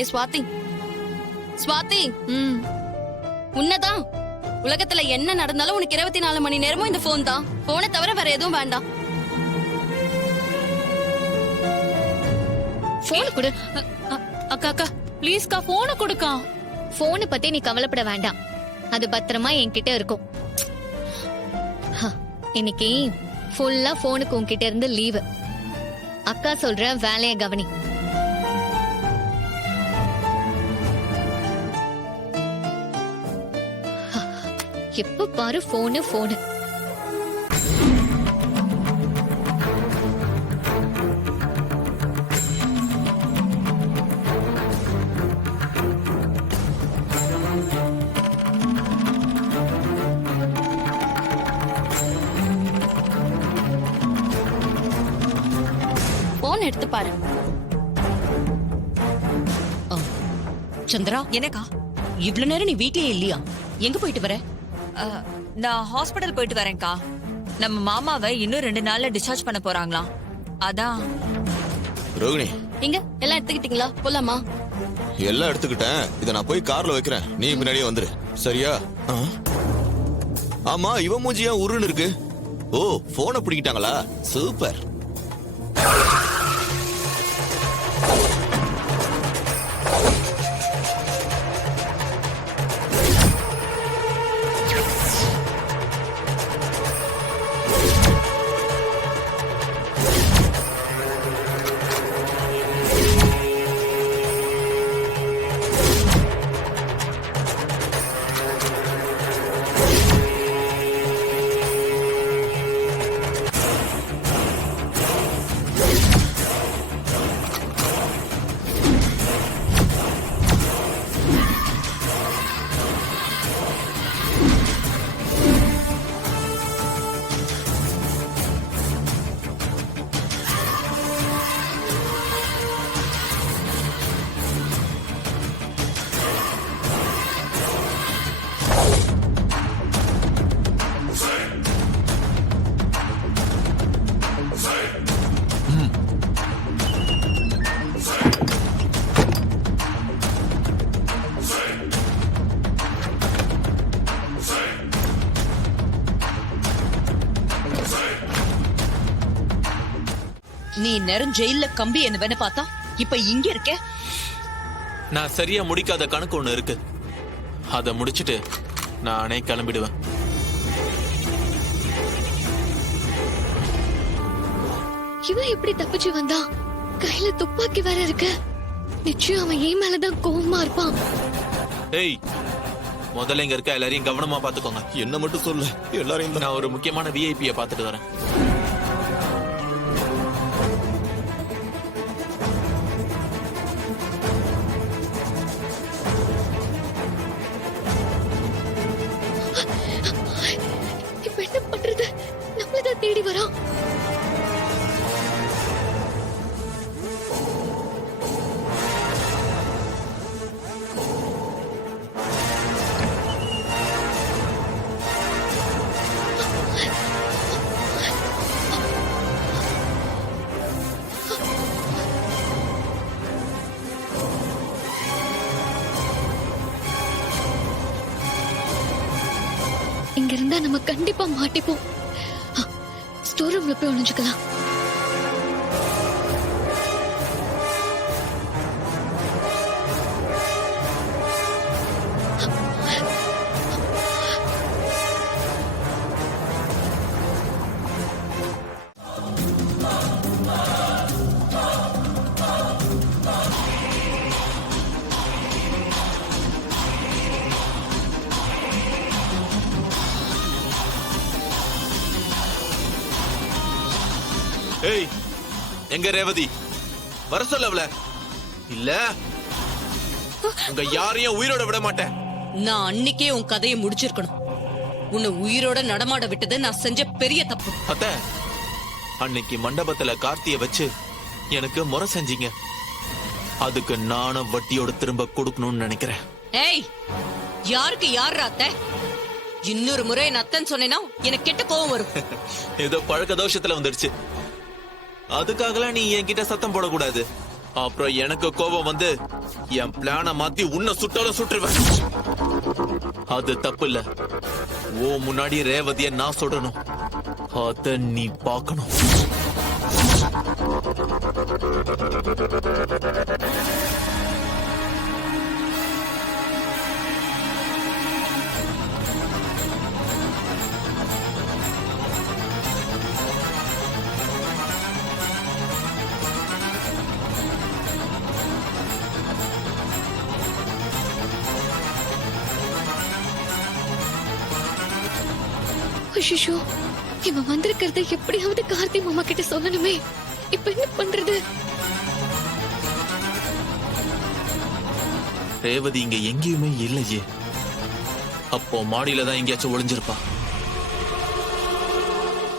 ஏ ஸ்வாதி, ஸ்வாதி, உன்னதான் உலகத்துல என்ன நடந்தாலும் உனக்கு 24 மணி நேரமும் இந்த போன் தான். போனை தவிர வேற எதுவும் வேண்டாம். போன் கொடு. அக்கா அக்கா ப்ளீஸ்க்கா போனை கொடுக்கா. போனை பத்தி நீ கவலைப்பட வேண்டாம், அது பத்திரமா என்கிட்ட இருக்கும். இன்னைக்கு ஃபுல்லா போனுக்கு உன்கிட்ட இருந்து லீவு. அக்கா சொல்ற வேலைய கவனி. எப்ப பாரு போனு போனு. போன் எடுத்து பாரு. சந்திரா, எனக்கா? இவ்ளோ நேரம் நீ வீட்லயே இல்லையா? எங்க போயிட்டு வர? நான் ஹாஸ்பிடல் போயிட்டு வரேன்க்கா. நம்ம மாமாவை இன்னும் 2 நாள்ல டிஸ்சார்ஜ் பண்ண போறாங்களாம். அதான். ரோகிணி, இங்க எல்லாம் எடுத்துக்கிட்டீங்களா? போலாமா? எல்லாம் எடுத்துக்கிட்டேன். இத நான் போய் கார்ல வைக்கிறேன், நீ முன்னாடியே வந்துரு. சரியா? ஆமா, இவன் மூஞ்சி ஏன் உருன்னு இருக்கு? ஓ, போனை பிடிக்கிட்டாங்களா? சூப்பர். நீ நேரம் ஜெயில கம்பி என்ன பார்த்தா இப்ப இங்க இருக்க. நான் சரியா முடிக்காத கணக்கு ஒண்ணு இருக்கு, அத முடிச்சிட்டு நானே கிளம்பிடுவேன். இவன் எப்படி தப்பிச்சு வந்தா? கையில துப்பாக்கி வேற இருக்கு. நிச்சயம் அவன் ஏன் மேலதான் கோவமா இருப்பான். ஏய், முதல்ல இங்க இருக்க எல்லாரையும் கவனமா பாத்துக்கோங்க. என்ன மட்டும் சொல்லு, எல்லாரையும் நான் ஒரு முக்கியமான விஐபியை பாத்துட்டு வரேன். இப்ப என்ன பண்றது? நம்மளதான் தேடி வரான். இங்க இருந்தா நம்ம கண்டிப்பா மாட்டிப்போம். ஸ்டோர் ரூம்ல போய் ஒளிஞ்சுக்கலாம். ஏய், எங்க ரேவதி? வர சொல்ல அவள. இல்ல உங்க யாரையும் உயிரோட விட மாட்டேன். நான் அன்னைக்கே உன் கதையை முடிச்சிருக்கணும். உன்னை உயிரோட நடமாட விட்டது நான் செஞ்ச பெரிய தப்பு. அத்த, அன்னைக்கு மண்டபத்துல கார்த்திய வச்சு எனக்கு முறை செஞ்சீங்க. அதுக்கு நானும் வட்டியோட திரும்ப கொடுக்கணும்னு நினைக்கிறேன். ஏய், யாருக்கு யார் அத்தை? இன்னொரு முறை என் அத்தன் சொன்னேன்னா எனக்கு கெட்ட கோவம் வரும். ஏதோ பழக்க தோஷத்துல வந்துடுச்சு. அதுக்காகலாம் நீ என்கிட்ட சத்தம் போடக்கூடாது. அப்புறம் எனக்கு கோபம் வந்து என் பிளான மாத்தி உன்னை சுட்டாலும் சுட்டுருவேன். அது தப்பு இல்ல. ஓ முன்னாடி ரேவதிய நான் சுடணும். அத நீ பார்க்கணும். ஐயோ, இவன் வந்திருக்கிறத எப்படியாவது கார்த்தி மாமா கிட்ட சொல்லணுமே. இப்ப என்ன பண்றது? ரேவதி இங்க எங்கேயுமே இல்லையே. அப்போ மாடியில தான் எங்கேயாச்சும் ஒளிஞ்சிருப்பா.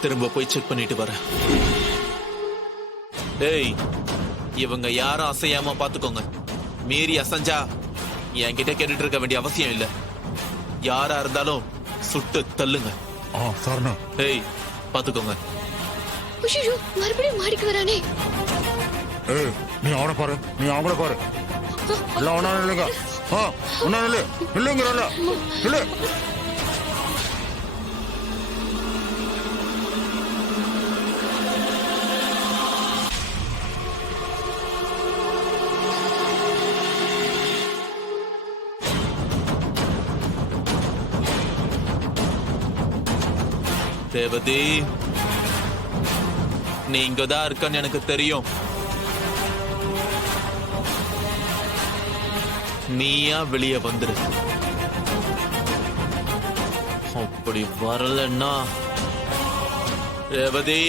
திரும்ப போய் செக் பண்ணிட்டு வரேன். ஏய், இவங்க யாரும் அசையாம பாத்துக்கோங்க. மீறி அசைஞ்சா என்கிட்ட கேட்டுட்டு இருக்க வேண்டிய அவசியம் இல்ல. யாரா இருந்தாலும் சுட்டு தள்ளுங்க. சரணா. ஏய், பாத்துக்கோங்க. ஐயோ, மறுபடியும் மாடிக்கு வரானே. ஏய், நீ அவனை பாரு, நீ அவங்கள பாரு. எல்லாம் ஒன்னா இல்லைங்க. ஒன்னா இல்லை இல்லைங்கிறல்ல இல்லை. ரேவதி, நீ இங்கதான் இருக்கன்னு எனக்கு தெரியும். நீயா வெளியே வந்துரு. அப்படி வரலன்னா ரேவதி